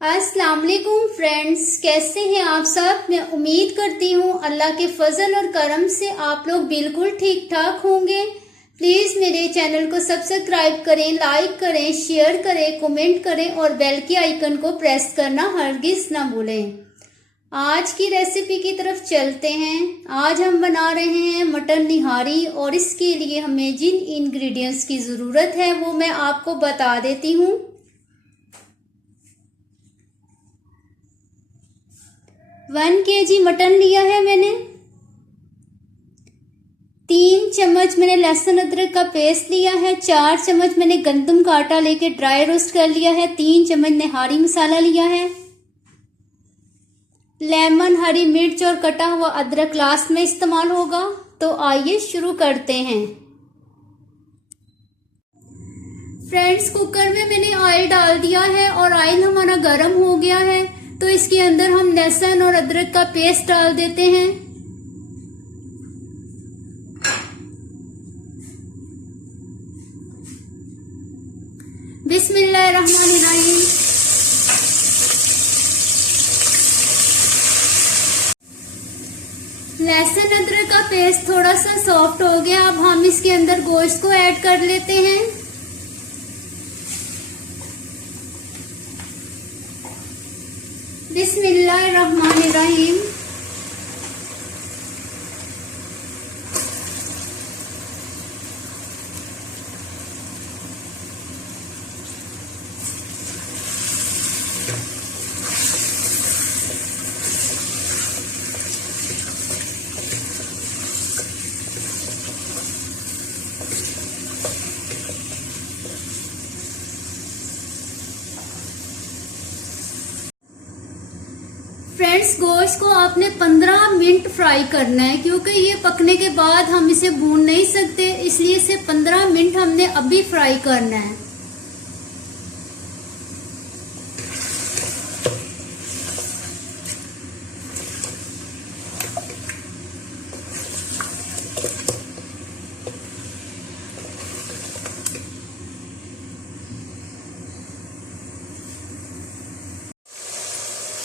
अस्सलाम वालेकुम फ्रेंड्स, कैसे हैं आप सब। मैं उम्मीद करती हूँ अल्लाह के फजल और करम से आप लोग बिल्कुल ठीक ठाक होंगे। प्लीज़ मेरे चैनल को सब्सक्राइब करें, लाइक करें, शेयर करें, कमेंट करें और बेल के आइकन को प्रेस करना हरगिज़ ना भूलें। आज की रेसिपी की तरफ चलते हैं। आज हम बना रहे हैं मटन निहारी और इसके लिए हमें जिन इंग्रेडिएंट्स की ज़रूरत है वो मैं आपको बता देती हूँ। 1 kg मटन लिया है मैंने। 3 चम्मच मैंने लहसुन अदरक का पेस्ट लिया है। 4 चम्मच मैंने गंदम का आटा लेके ड्राई रोस्ट कर लिया है। 3 चम्मच निहारी मसाला लिया है। लेमन, हरी मिर्च और कटा हुआ अदरक लास्ट में इस्तेमाल होगा। तो आइए शुरू करते हैं। फ्रेंड्स, कुकर में मैंने ऑयल डाल दिया है और ऑयल हमारा गर्म हो गया है तो इसके अंदर हम लहसुन और अदरक का पेस्ट डाल देते हैं। बिस्मिल्लाहिर्रहमानिर्रहीम। लहसुन अदरक का पेस्ट थोड़ा सा सॉफ्ट हो गया। अब हम इसके अंदर गोश्त को ऐड कर लेते हैं। बिस्मिल्लाहिर्रहमानिर्रहीम। फ्रेंड्स, गोश्त को आपने 15 मिनट फ्राई करना है क्योंकि ये पकने के बाद हम इसे भून नहीं सकते, इसलिए इसे 15 मिनट हमने अभी फ्राई करना है।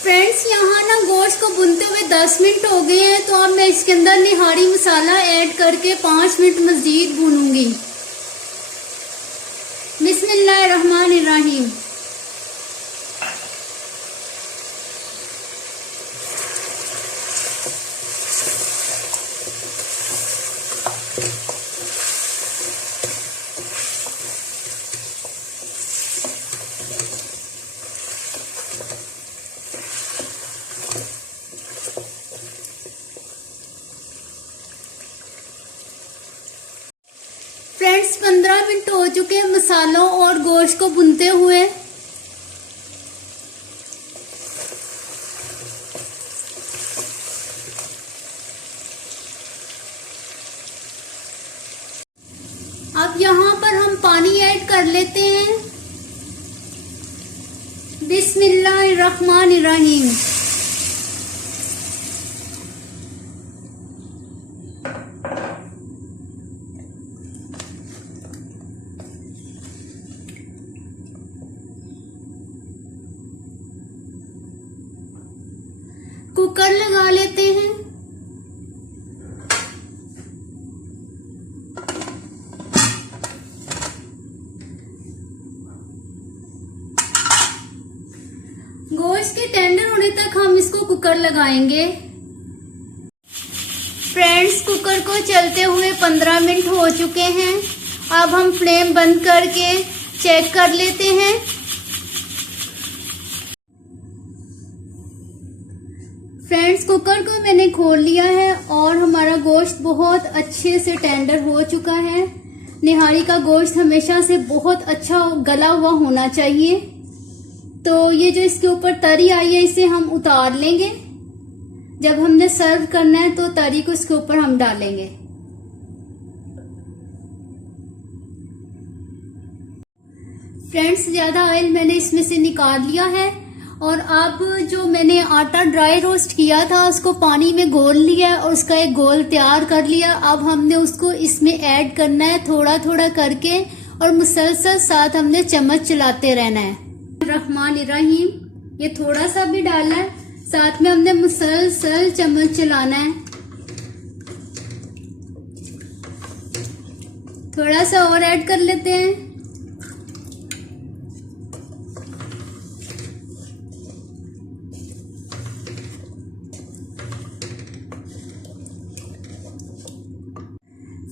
फ्रेंड्स, यहाँ ना गोश्त को भूनते हुए 10 मिनट हो गए हैं तो अब मैं इसके अंदर निहारी मसाला ऐड करके 5 मिनट मजीद भूनूंगी। बिस्मिल्लाहिर्रहमानिर्रहीम। फ्रेंड्स, 15 मिनट हो चुके हैं मसालों और गोश्त को भूनते हुए। अब यहाँ पर हम पानी ऐड कर लेते हैं। बिस्मिल्लाहिर्रहमानिर्रहीम। कुकर लगा लेते हैं। गोश्त के टेंडर होने तक हम इसको कुकर लगाएंगे। फ्रेंड्स, कुकर को चलते हुए 15 मिनट हो चुके हैं। अब हम फ्लेम बंद करके चेक कर लेते हैं। फ्रेंड्स, कुकर को मैंने खोल लिया है और हमारा गोश्त बहुत अच्छे से टेंडर हो चुका है। निहारी का गोश्त हमेशा से बहुत अच्छा गला हुआ होना चाहिए। तो ये जो इसके ऊपर तरी आई है इसे हम उतार लेंगे। जब हमने सर्व करना है तो तरी को इसके ऊपर हम डालेंगे। फ्रेंड्स, ज्यादा ऑयल मैंने इसमें से निकाल लिया है और अब जो मैंने आटा ड्राई रोस्ट किया था उसको पानी में घोल लिया और उसका एक घोल तैयार कर लिया। अब हमने उसको इसमें ऐड करना है थोड़ा थोड़ा करके और मुसलसल साथ हमने चम्मच चलाते रहना है। रहमानिर्रहीम। ये थोड़ा सा भी डालना है, साथ में हमने मुसलसल चम्मच चलाना है। थोड़ा सा और ऐड कर लेते हैं।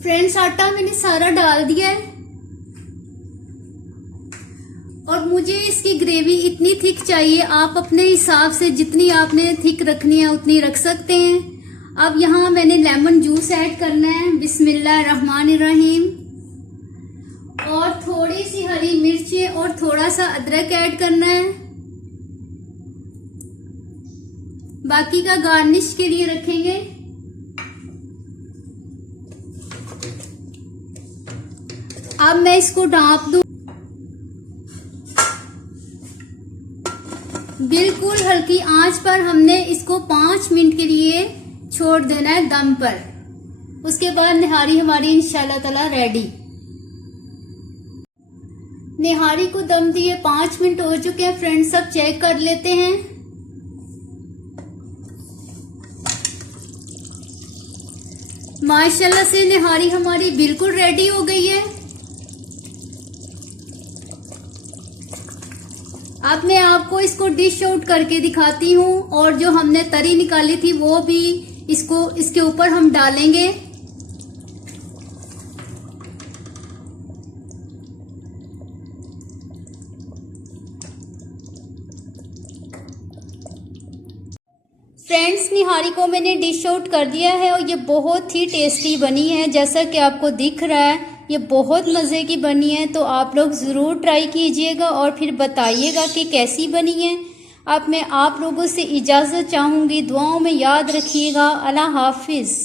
फ्रेंड्स, आटा मैंने सारा डाल दिया है और मुझे इसकी ग्रेवी इतनी थिक चाहिए। आप अपने हिसाब से जितनी आपने थिक रखनी है उतनी रख सकते हैं। अब यहाँ मैंने लेमन जूस ऐड करना है, बिस्मिल्लाहिर्रहमानिर्रहीम, और थोड़ी सी हरी मिर्च और थोड़ा सा अदरक ऐड करना है। बाकी का गार्निश के लिए रखेंगे। अब मैं इसको ढाँप दूं। बिल्कुल हल्की आंच पर हमने इसको 5 मिनट के लिए छोड़ देना है दम पर। उसके बाद निहारी हमारी इंशाल्लाह ताला रेडी। निहारी को दम दिए 5 मिनट हो चुके हैं फ्रेंड्स। सब चेक कर लेते हैं। माशाल्लाह से निहारी हमारी बिल्कुल रेडी हो गई है। अब मैं आपको इसको डिश आउट करके दिखाती हूँ और जो हमने तरी निकाली थी वो भी इसके ऊपर हम डालेंगे। फ्रेंड्स, निहारी को मैंने डिश आउट कर दिया है और ये बहुत ही टेस्टी बनी है। जैसा कि आपको दिख रहा है ये बहुत मज़े की बनी है। तो आप लोग ज़रूर ट्राई कीजिएगा और फिर बताइएगा कि कैसी बनी है। अब मैं आप लोगों से इजाज़त चाहूँगी। दुआओं में याद रखिएगा। अल्लाह हाफिज़।